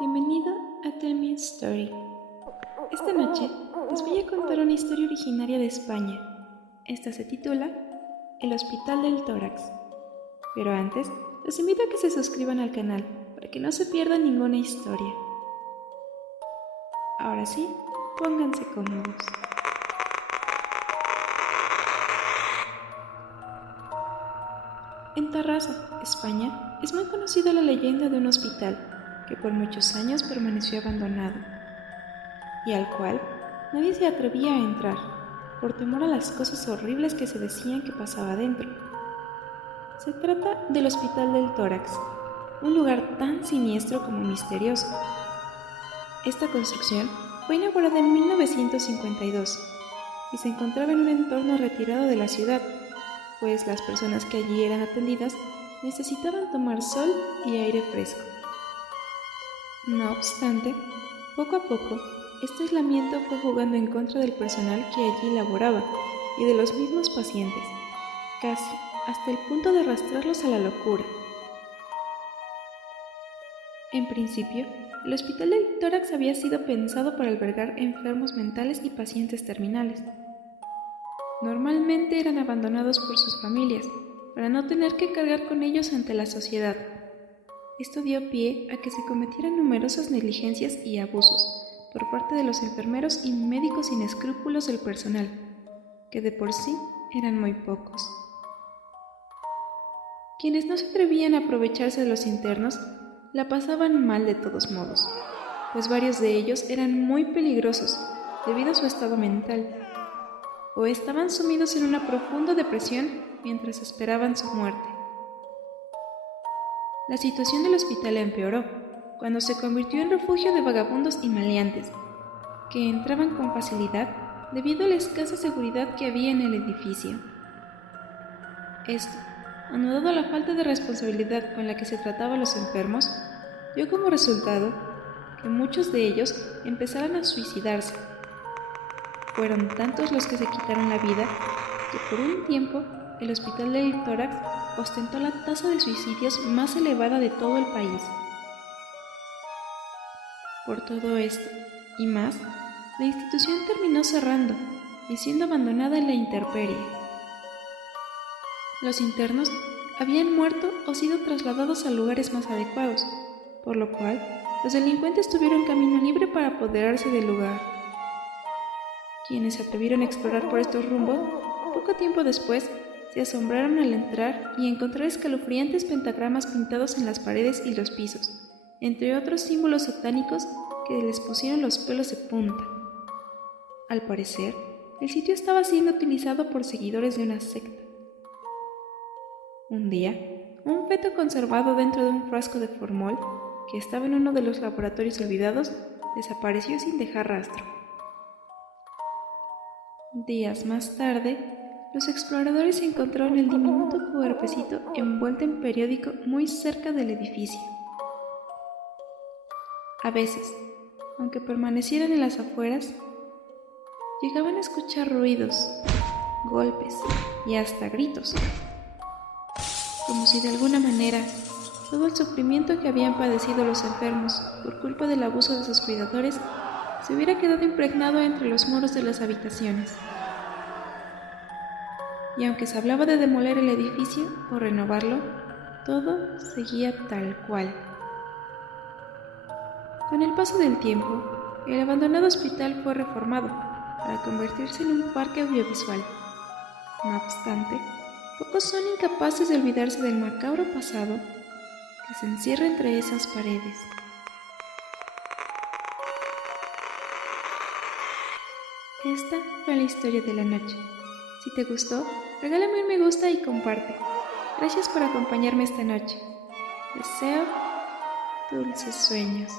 Bienvenido a Tell Me a Story. Esta noche les voy a contar una historia originaria de España. Esta se titula El Hospital del Tórax. Pero antes, los invito a que se suscriban al canal para que no se pierdan ninguna historia. Ahora sí, pónganse cómodos. En Tarrasa, España, es muy conocida la leyenda de un hospital que por muchos años permaneció abandonado y al cual nadie se atrevía a entrar por temor a las cosas horribles que se decían que pasaba dentro. Se trata del Hospital del Tórax, un lugar tan siniestro como misterioso. Esta construcción fue inaugurada en 1952 y se encontraba en un entorno retirado de la ciudad, pues las personas que allí eran atendidas necesitaban tomar sol y aire fresco. No obstante, poco a poco, este aislamiento fue jugando en contra del personal que allí laboraba y de los mismos pacientes, casi hasta el punto de arrastrarlos a la locura. En principio, el Hospital del Tórax había sido pensado para albergar enfermos mentales y pacientes terminales. Normalmente eran abandonados por sus familias, para no tener que cargar con ellos ante la sociedad. Esto dio pie a que se cometieran numerosas negligencias y abusos por parte de los enfermeros y médicos sin escrúpulos del personal, que de por sí eran muy pocos. Quienes no se atrevían a aprovecharse de los internos la pasaban mal de todos modos, pues varios de ellos eran muy peligrosos debido a su estado mental, o estaban sumidos en una profunda depresión mientras esperaban su muerte. La situación del hospital empeoró cuando se convirtió en refugio de vagabundos y maleantes, que entraban con facilidad debido a la escasa seguridad que había en el edificio. Esto, aunado a la falta de responsabilidad con la que se trataba a los enfermos, dio como resultado que muchos de ellos empezaran a suicidarse. Fueron tantos los que se quitaron la vida que por un tiempo el Hospital del Tórax ostentó la tasa de suicidios más elevada de todo el país. Por todo esto y más, la institución terminó cerrando y siendo abandonada en la intemperie. Los internos habían muerto o sido trasladados a lugares más adecuados, por lo cual los delincuentes tuvieron camino libre para apoderarse del lugar. Quienes se atrevieron a explorar por estos rumbos, poco tiempo después, se asombraron al entrar y encontrar escalofriantes pentagramas pintados en las paredes y los pisos, entre otros símbolos satánicos que les pusieron los pelos de punta. Al parecer, el sitio estaba siendo utilizado por seguidores de una secta. Un día, un feto conservado dentro de un frasco de formol, que estaba en uno de los laboratorios olvidados, desapareció sin dejar rastro. Días más tarde, los exploradores encontraron el diminuto cuerpecito envuelto en periódico muy cerca del edificio. A veces, aunque permanecieran en las afueras, llegaban a escuchar ruidos, golpes y hasta gritos, como si de alguna manera todo el sufrimiento que habían padecido los enfermos por culpa del abuso de sus cuidadores se hubiera quedado impregnado entre los muros de las habitaciones. Y aunque se hablaba de demoler el edificio o renovarlo, todo seguía tal cual. Con el paso del tiempo, el abandonado hospital fue reformado para convertirse en un parque audiovisual. No obstante, pocos son incapaces de olvidarse del macabro pasado que se encierra entre esas paredes. Esta fue la historia de la noche. Si te gustó, regálame un me gusta y comparte. Gracias por acompañarme esta noche. Deseo dulces sueños.